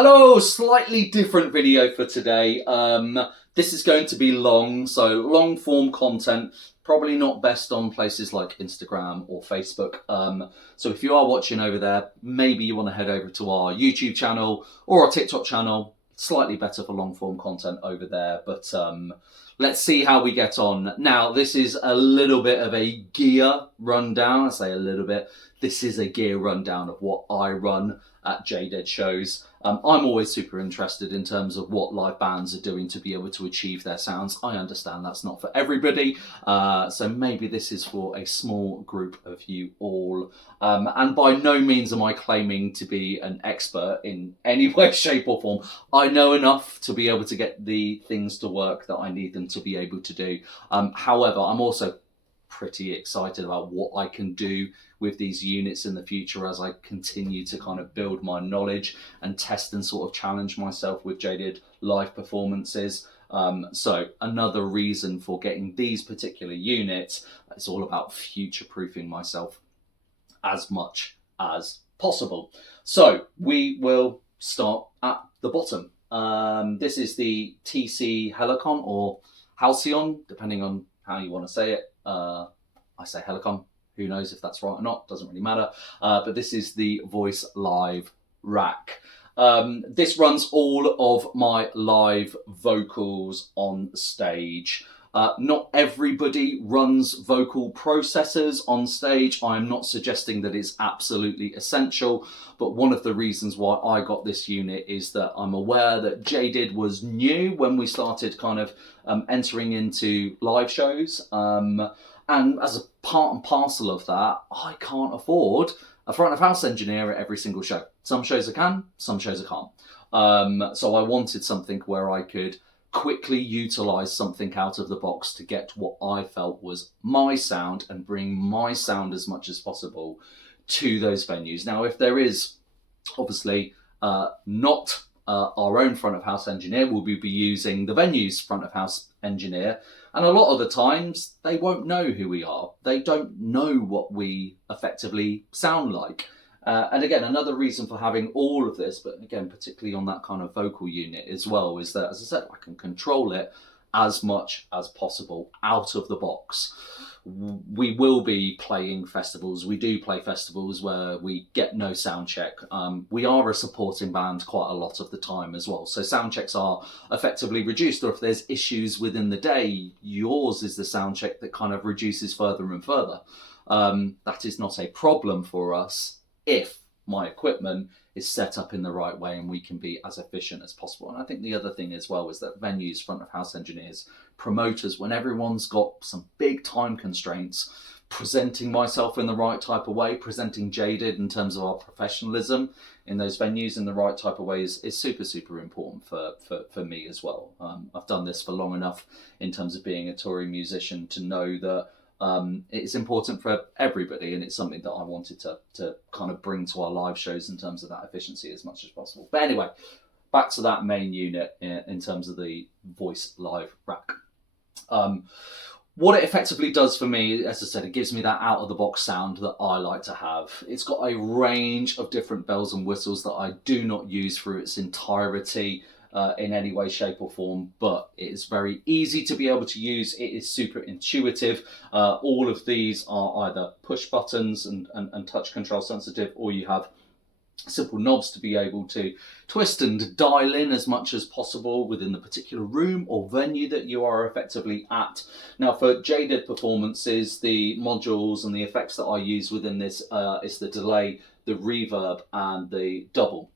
Hello, slightly different video for today. This is going to be long, so long form content, probably not best on places like Instagram or Facebook. So if you are watching over there, maybe you want to head over to our YouTube channel or our TikTok channel. Slightly better for long form content over there, but let's see how we get on. Now, this is a little bit of a gear rundown. I say a little bit. This is a gear rundown of what I run at JDead shows. I'm always super interested in terms of what live bands are doing to be able to achieve their sounds. I understand that's not for everybody, so maybe this is for a small group of you all. And by no means am I claiming to be an expert in any way, shape or form. I know enough to be able to get the things to work that I need them to be able to do. However, I'm also pretty excited about what I can do with these units in the future as I continue to kind of build my knowledge and test and sort of challenge myself with JDead live performances. So another reason for getting these particular units is all about future-proofing myself as much as possible. So we will start at the bottom. This is the TC Helicon or Halcyon, depending on how you want to say it. I say Helicon. Who knows if that's right or not, doesn't really matter. But this is the Voicelive rack. This runs all of my live vocals on stage. Not everybody runs vocal processors on stage. I'm not suggesting that it's absolutely essential, but one of the reasons why I got this unit is that I'm aware that JDead was new when we started kind of entering into live shows. And as a part and parcel of that, I can't afford a front of house engineer at every single show. Some shows I can, some shows I can't. So I wanted something where I could quickly utilize something out of the box to get what I felt was my sound and bring my sound as much as possible to those venues. Now, if there is obviously not our own front of house engineer, we'll be using the venue's front of house engineer. And a lot of the times they won't know who we are. They don't know what we effectively sound like. And again, another reason for having all of this, but again, particularly on that kind of vocal unit as well, is that, as I said, I can control it as much as possible out of the box. We will be playing festivals. We do play festivals where we get no sound check. We are a supporting band quite a lot of the time as well. So sound checks are effectively reduced, or if there's issues within the day, yours is the sound check that kind of reduces further and further. That is not a problem for us if my equipment is set up in the right way and we can be as efficient as possible. And I think the other thing as well is that venues, front of house engineers, promoters, when everyone's got some big time constraints, presenting myself in the right type of way, presenting JDead in terms of our professionalism in those venues in the right type of way is super, super important for me as well. I've done this for long enough in terms of being a touring musician to know that it's important for everybody, and it's something that I wanted to kind of bring to our live shows in terms of that efficiency as much as possible. But anyway, back to that main unit in terms of the Voicelive rack. What it effectively does for me, as I said, it gives me that out-of-the-box sound that I like to have. It's got a range of different bells and whistles that I do not use through its entirety in any way, shape or form, but it is very easy to be able to use. It is super intuitive. All of these are either push buttons and touch control sensitive, or you have simple knobs to be able to twist and dial in as much as possible within the particular room or venue that you are effectively at. Now, for JDead performances, the modules and the effects that I use within this is the delay, the reverb and the double.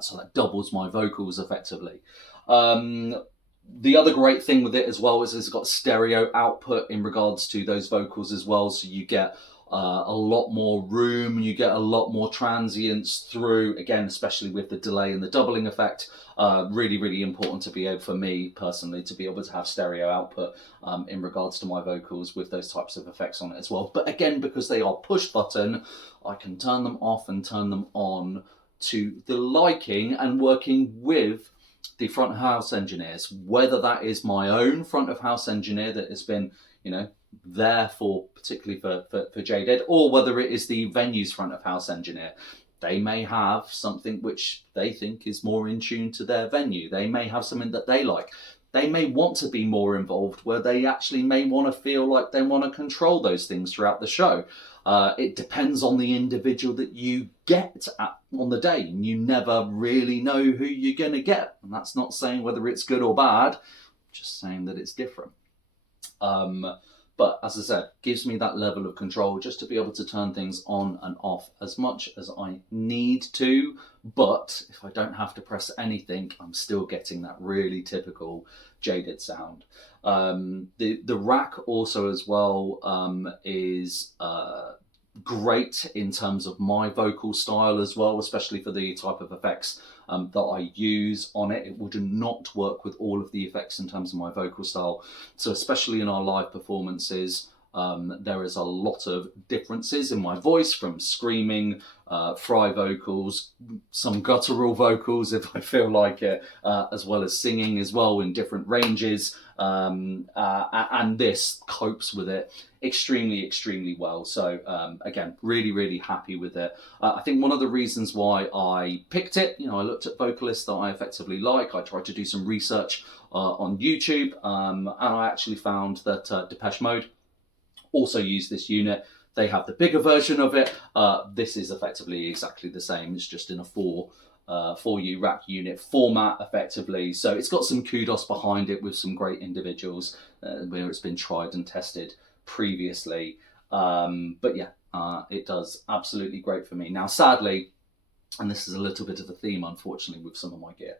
So that doubles my vocals effectively. The other great thing with it as well is it's got stereo output in regards to those vocals as well. So you get a lot more room, you get a lot more transients through, again, especially with the delay and the doubling effect. Really, really important to be able, for me personally, to be able to have stereo output in regards to my vocals with those types of effects on it as well. But again, because they are push button, I can turn them off and turn them on to the liking and working with the front of house engineers, whether that is my own front of house engineer that has been, there for particularly for JDead, or whether it is the venue's front of house engineer. They may have something which they think is more in tune to their venue. They may have something that they like. They may want to be more involved, where they actually may want to feel like they want to control those things throughout the show. It depends on the individual that you get on the day, and you never really know who you're going to get. And that's not saying whether it's good or bad, just saying that it's different. But as I said, gives me that level of control just to be able to turn things on and off as much as I need to. But if I don't have to press anything, I'm still getting that really typical jaded sound. The rack also as well is great in terms of my vocal style as well, especially for the type of effects that I use on it. It would not work with all of the effects in terms of my vocal style. So especially in our live performances, there is a lot of differences in my voice, from screaming, fry vocals, some guttural vocals if I feel like it, as well as singing as well in different ranges. And this copes with it extremely well. So again, really happy with it. I think one of the reasons why I picked it, I looked at vocalists that I effectively like. I tried to do some research on YouTube, and I actually found that Depeche Mode also use this unit. They have the bigger version of it. This is effectively exactly the same. It's just in a 4U rack unit format effectively. So it's got some kudos behind it with some great individuals where it's been tried and tested previously. But yeah, it does absolutely great for me. Now, sadly, and this is a little bit of a theme, unfortunately, with some of my gear,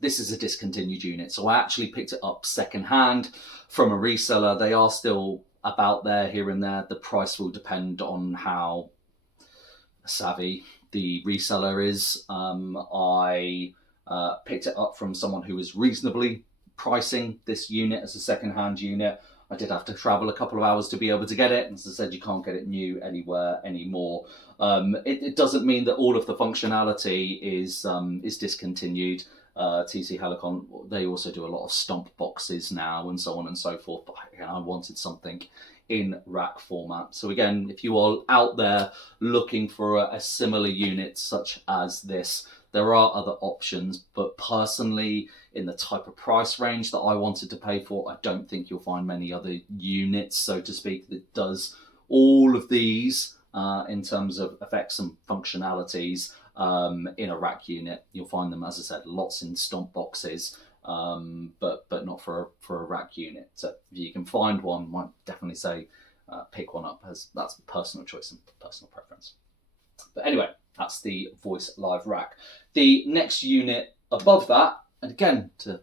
this is a discontinued unit. So I actually picked it up secondhand from a reseller. They are still about there, here and there. The price will depend on how savvy the reseller is. I picked it up from someone who was reasonably pricing this unit as a second-hand unit. I did have to travel a couple of hours to be able to get it. And as I said, you can't get it new anywhere anymore. It doesn't mean that all of the functionality is discontinued. TC Helicon, they also do a lot of stomp boxes now and so on and so forth. But again, I wanted something in rack format. So again, if you are out there looking for a similar unit such as this, there are other options, but personally, in the type of price range that I wanted to pay for, I don't think you'll find many other units, so to speak, that does all of these in terms of effects and functionalities in a rack unit. You'll find them, as I said, lots in stomp boxes, but not for a rack unit. So if you can find one, I might definitely say pick one up, as that's personal choice and personal preference. But anyway, that's the Voicelive rack. The next unit above that, and again, to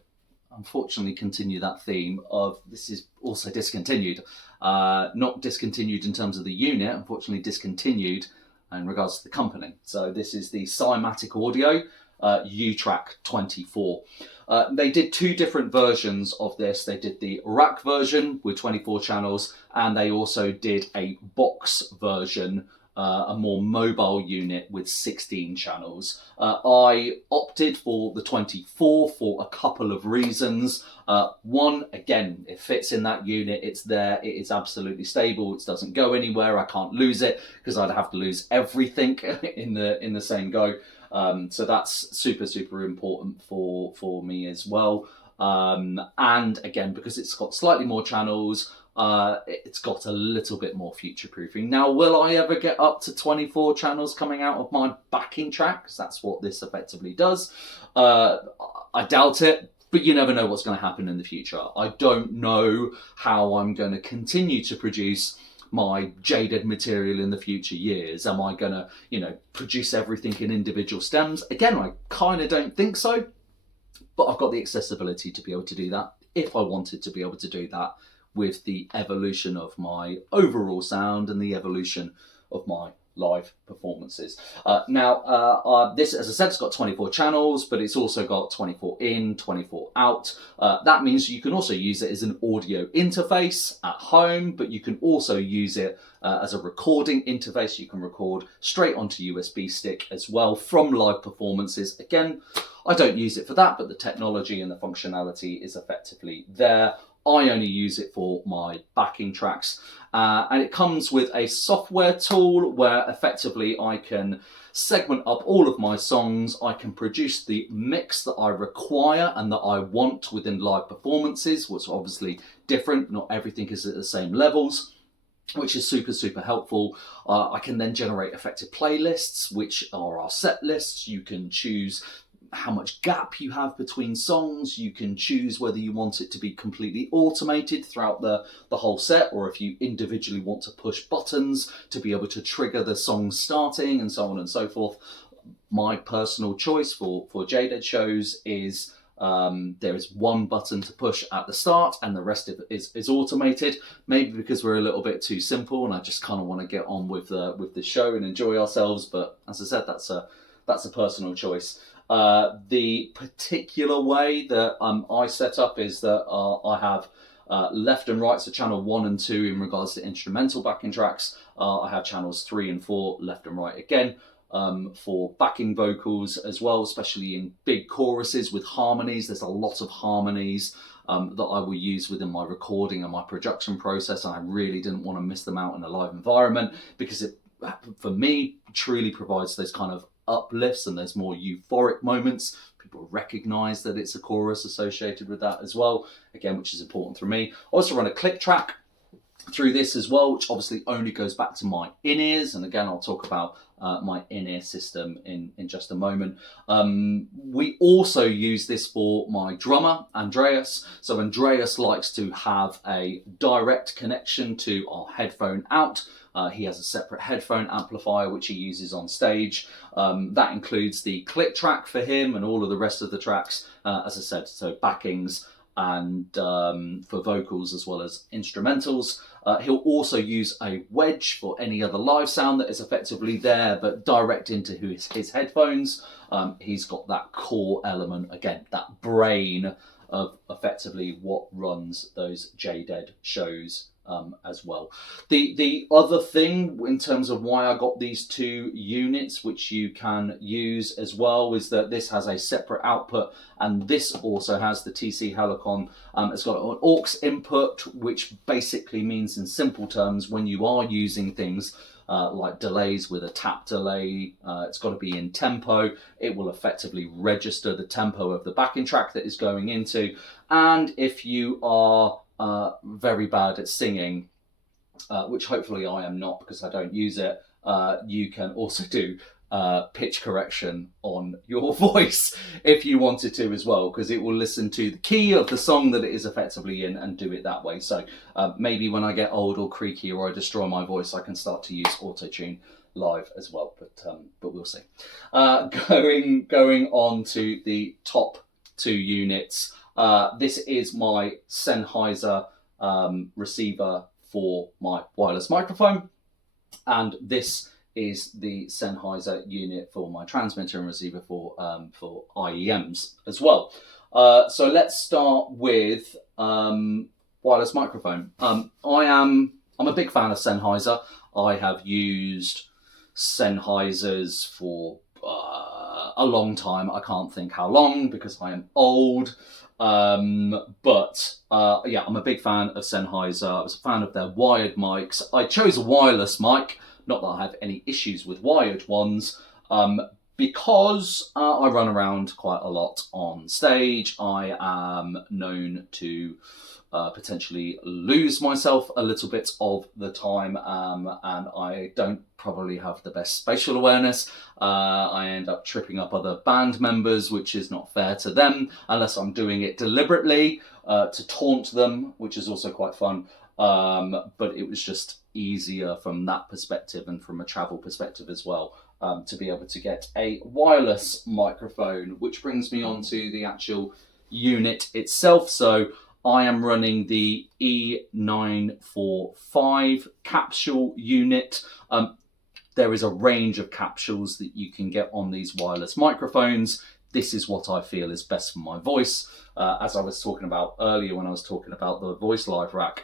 unfortunately continue that theme of this is also discontinued. Not discontinued in terms of the unit, unfortunately discontinued in regards to the company. So this is the Cymatic Audio U-Track 24. They did two different versions of this. They did the rack version with 24 channels, and they also did a box version, a more mobile unit with 16 channels. I opted for the 24 for a couple of reasons. One, again, it fits in that unit, it's there, it is absolutely stable, it doesn't go anywhere, I can't lose it because I'd have to lose everything in the same go. So that's super important for me as well. And again, because it's got slightly more channels, it's got a little bit more future proofing. Now, will I ever get up to 24 channels coming out of my backing track? Because that's what this effectively does. I doubt it, but you never know what's going to happen in the future. I don't know how I'm going to continue to produce my jaded material in the future years. Am I going to, produce everything in individual stems? Again, I kind of don't think so, but I've got the accessibility to be able to do that if I wanted to be able to do that, with the evolution of my overall sound and the evolution of my live performances. Now, this, as I said, it's got 24 channels, but it's also got 24 in, 24 out. That means you can also use it as an audio interface at home, but you can also use it as a recording interface. You can record straight onto USB stick as well from live performances. Again, I don't use it for that, but the technology and the functionality is effectively there. I only use it for my backing tracks. And it comes with a software tool where effectively I can segment up all of my songs. I can produce the mix that I require and that I want within live performances, which are obviously different. Not everything is at the same levels, which is super, super helpful. I can then generate effective playlists, which are our set lists. You can choose how much gap you have between songs. You can choose whether you want it to be completely automated throughout the whole set, or if you individually want to push buttons to be able to trigger the song starting, and so on and so forth. My personal choice for JDED shows is there is one button to push at the start and the rest of it is automated, maybe because we're a little bit too simple and I just kind of want to get on with the show and enjoy ourselves. But as I said, that's a personal choice. The particular way that I set up is that I have left and right, so channel 1 and 2 in regards to instrumental backing tracks. I have channels 3 and 4 left and right again for backing vocals as well, especially in big choruses with harmonies. There's a lot of harmonies that I will use within my recording and my production process, and I really didn't want to miss them out in a live environment, because it, for me, truly provides those kind of uplifts and there's more euphoric moments. People recognize that it's a chorus associated with that as well, again, which is important for me. I also run a click track through this as well, which obviously only goes back to my in-ears, and again I'll talk about my in-ear system in just a moment. We also use this for my drummer Andreas. So Andreas likes to have a direct connection to our headphone out. He has a separate headphone amplifier which he uses on stage. That includes the click track for him and all of the rest of the tracks, as I said, so backings and for vocals as well as instrumentals. He'll also use a wedge for any other live sound that is effectively there but direct into his headphones. He's got that core element, again, that brain of effectively what runs those JDED shows as well. The other thing in terms of why I got these two units, which you can use as well, is that this has a separate output, and this also has the TC Helicon. It's got an aux input, which basically means in simple terms, when you are using things like delays with a tap delay, it's got to be in tempo. It will effectively register the tempo of the backing track that is going into. And if you are very bad at singing, which hopefully I am not because I don't use it, you can also do pitch correction on your voice if you wanted to as well, because it will listen to the key of the song that it is effectively in and do it that way. So maybe when I get old or creaky or I destroy my voice, I can start to use auto-tune live as well, but we'll see. Going on to the top two units. This is my Sennheiser receiver for my wireless microphone, and this is the Sennheiser unit for my transmitter and receiver for IEMs as well. So let's start with wireless microphone. I'm a big fan of Sennheiser. I have used Sennheisers for a long time. I can't think how long because I am old. But yeah, I'm a big fan of Sennheiser. I was a fan of their wired mics. I chose a wireless mic, not that I have any issues with wired ones, because I run around quite a lot on stage. I am known to potentially lose myself a little bit of the time, and I don't probably have the best spatial awareness. I end up tripping up other band members, which is not fair to them, unless I'm doing it deliberately to taunt them, which is also quite fun. But it was just easier from that perspective and from a travel perspective as well, to be able to get a wireless microphone, which brings me on to the actual unit itself. So I am running the E945 capsule unit. There is a range of capsules that you can get on these wireless microphones. This is what I feel is best for my voice. As I was talking about earlier when I was talking about the Voicelive rack,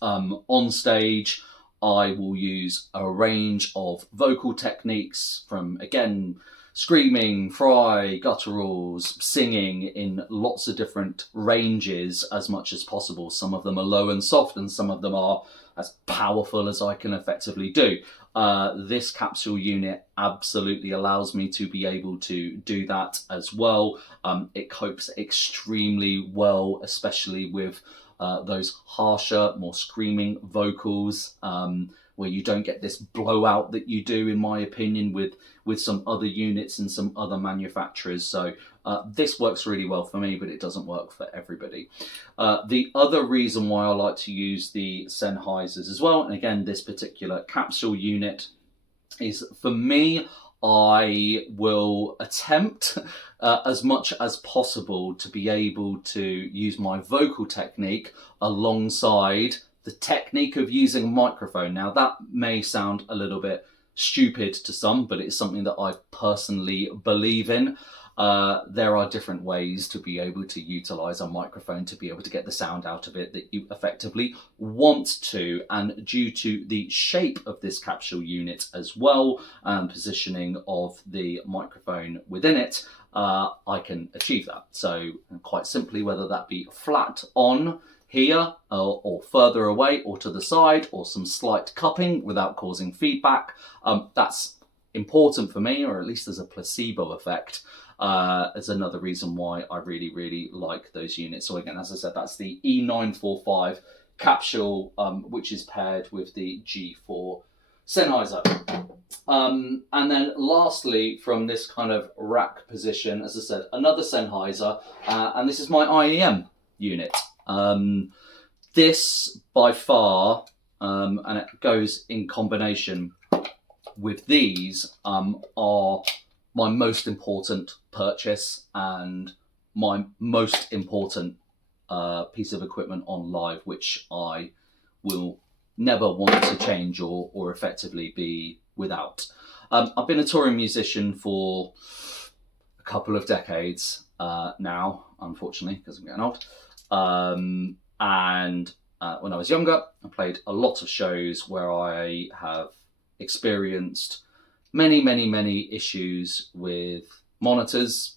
on stage, I will use a range of vocal techniques from, again, screaming, fry, gutturals, singing in lots of different ranges as much as possible. Some of them are low and soft, and some of them are as powerful as I can effectively do. This capsule unit absolutely allows me to be able to do that as well. It copes extremely well, especially with those harsher, more screaming vocals, where you don't get this blowout that you do, in my opinion, with some other units and some other manufacturers. So this works really well for me, but it doesn't work for everybody. The other reason why I like to use the Sennheisers as well, and again, this particular capsule unit, is for me, I will attempt as much as possible to be able to use my vocal technique alongside the technique of using a microphone. Now, that may sound a little bit stupid to some, but it's something that I personally believe in. There are different ways to be able to utilize a microphone to be able to get the sound out of it that you effectively want to, and due to the shape of this capsule unit as well and positioning of the microphone within it, I can achieve that. So quite simply, whether that be flat on here or further away or to the side, or some slight cupping without causing feedback, that's important for me, or at least as a placebo effect. Is another reason why I really like those units. So again, as I said, that's the E945 capsule, which is paired with the G4 Sennheiser. And then lastly, from this kind of rack position, as I said, another Sennheiser, and this is my IEM unit. This by far, and it goes in combination with these, are my most important purchase and my most important piece of equipment on live, which I will never want to change or effectively be without. I've been a touring musician for a couple of decades now, unfortunately, because I'm getting old. And when I was younger, I played a lot of shows where I have experienced many issues with monitors,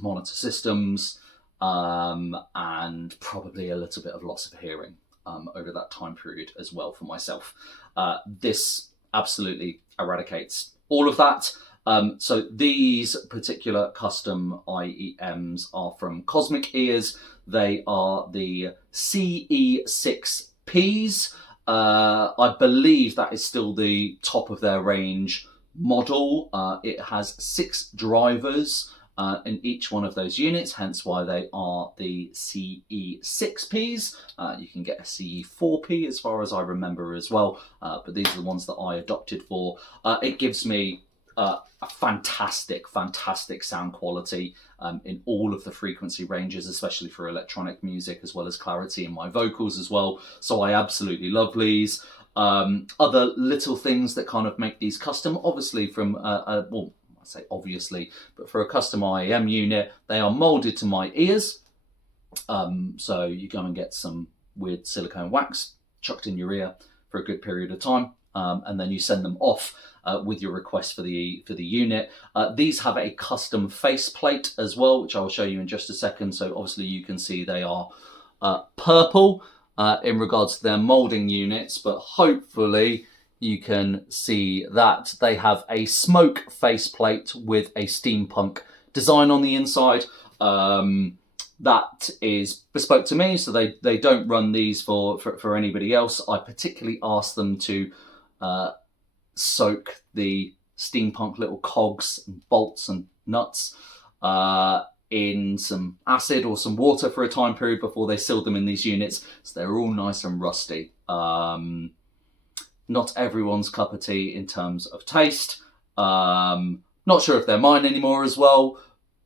monitor systems, and probably a little bit of loss of hearing over that time period as well for myself. This absolutely eradicates all of that. So these particular custom IEMs are from Cosmic Ears. They are the CE6Ps. I believe that is still the top of their range model. It has 6 drivers in each one of those units, hence why they are the CE6Ps. You can get a CE4P as far as I remember as well, but these are the ones that I adopted for. It gives me a fantastic sound quality in all of the frequency ranges, especially for electronic music, as well as clarity in my vocals as well. So I absolutely love these. Other little things that kind of make these custom, obviously from, well, I say obviously, but for a custom IEM unit, they are molded to my ears. So you go and get some weird silicone wax chucked in your ear for a good period of time, and then you send them off with your request for the unit. These have a custom faceplate as well, which I will show you in just a second. So obviously you can see they are purple in regards to their molding units, but hopefully you can see that they have a smoke faceplate with a steampunk design on the inside. That is bespoke to me, so they don't run these for anybody else. I particularly asked them to soak the steampunk little cogs and bolts and nuts in some acid or some water for a time period before they sealed them in these units, so they're all nice and rusty. Not everyone's cup of tea in terms of taste. Not sure if they're mine anymore as well,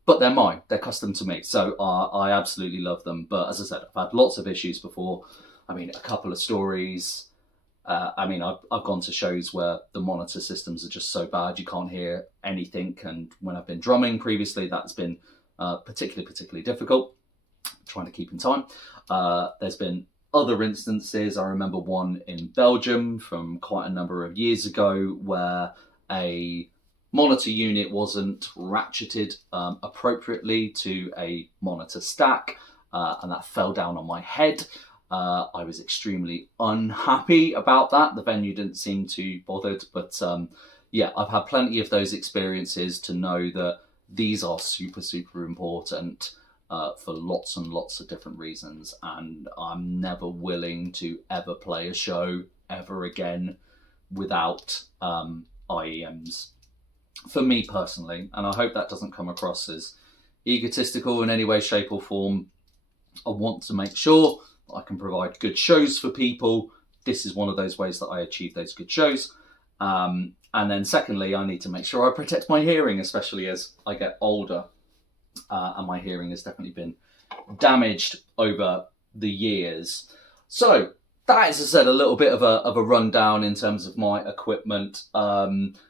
but they're mine. They're custom to me, so I absolutely love them. But as I said, I've had lots of issues before. I mean, a couple of stories. I mean, I've gone to shows where the monitor systems are just so bad you can't hear anything, and when I've been drumming previously, that's been particularly difficult, trying to keep in time. There's been other instances. I remember one in Belgium from quite a number of years ago where a monitor unit wasn't ratcheted appropriately to a monitor stack, and that fell down on my head. I was extremely unhappy about that. The venue didn't seem too bothered, but yeah, I've had plenty of those experiences to know that these are super, super important for lots and lots of different reasons, and I'm never willing to ever play a show ever again without IEMs. For me personally, and I hope that doesn't come across as egotistical in any way, shape or form, I want to make sure that I can provide good shows for people. This is one of those ways that I achieve those good shows. And then secondly, I need to make sure I protect my hearing, especially as I get older. And my hearing has definitely been damaged over the years. So that is, as I said, a little bit of a rundown in terms of my equipment.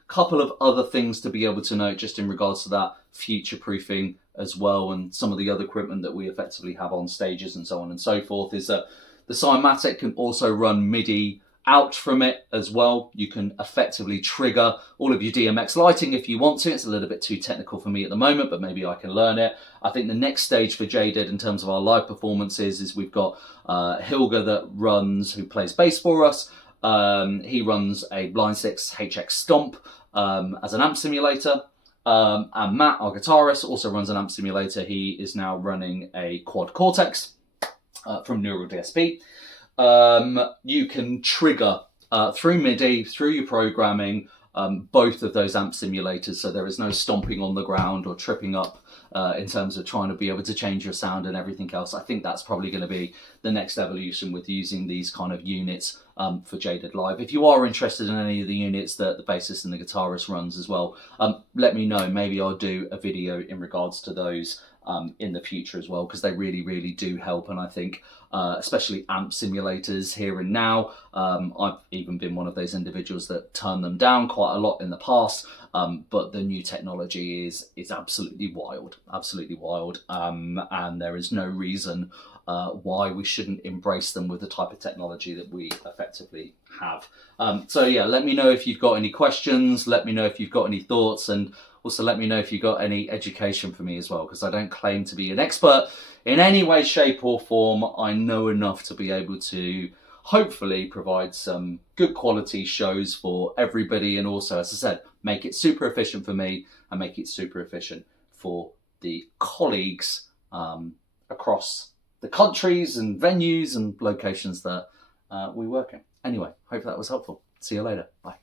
Couple of other things to be able to note just in regards to that future-proofing as well, and some of the other equipment that we effectively have on stages and so on and so forth, is that the Cymatic can also run MIDI out from it as well. You can effectively trigger all of your DMX lighting if you want to. It's a little bit too technical for me at the moment, but maybe I can learn it. I think the next stage for Jaded in terms of our live performances is we've got Hilga who plays bass for us. He runs a Blind 6 HX Stomp as an amp simulator. And Matt, our guitarist, also runs an amp simulator. He is now running a Quad Cortex from Neural DSP. You can trigger through MIDI, through your programming, both of those amp simulators, so there is no stomping on the ground or tripping up in terms of trying to be able to change your sound and everything else. I think that's probably going to be the next evolution with using these kind of units for Jaded Live. If you are interested in any of the units that the bassist and the guitarist runs as well, let me know. Maybe I'll do a video in regards to those in the future as well, because they really, really do help. And I think especially amp simulators here and now, I've even been one of those individuals that turn them down quite a lot in the past, but the new technology is absolutely wild, and there is no reason why we shouldn't embrace them with the type of technology that we effectively have. So yeah, let me know if you've got any questions, let me know if you've got any thoughts, and also let me know if you've got any education for me as well, because I don't claim to be an expert in any way, shape or form. I know enough to be able to hopefully provide some good quality shows for everybody, and also, as I said, make it super efficient for me and make it super efficient for the colleagues across the countries and venues and locations that we work in. Anyway, hope that was helpful. See you later. Bye.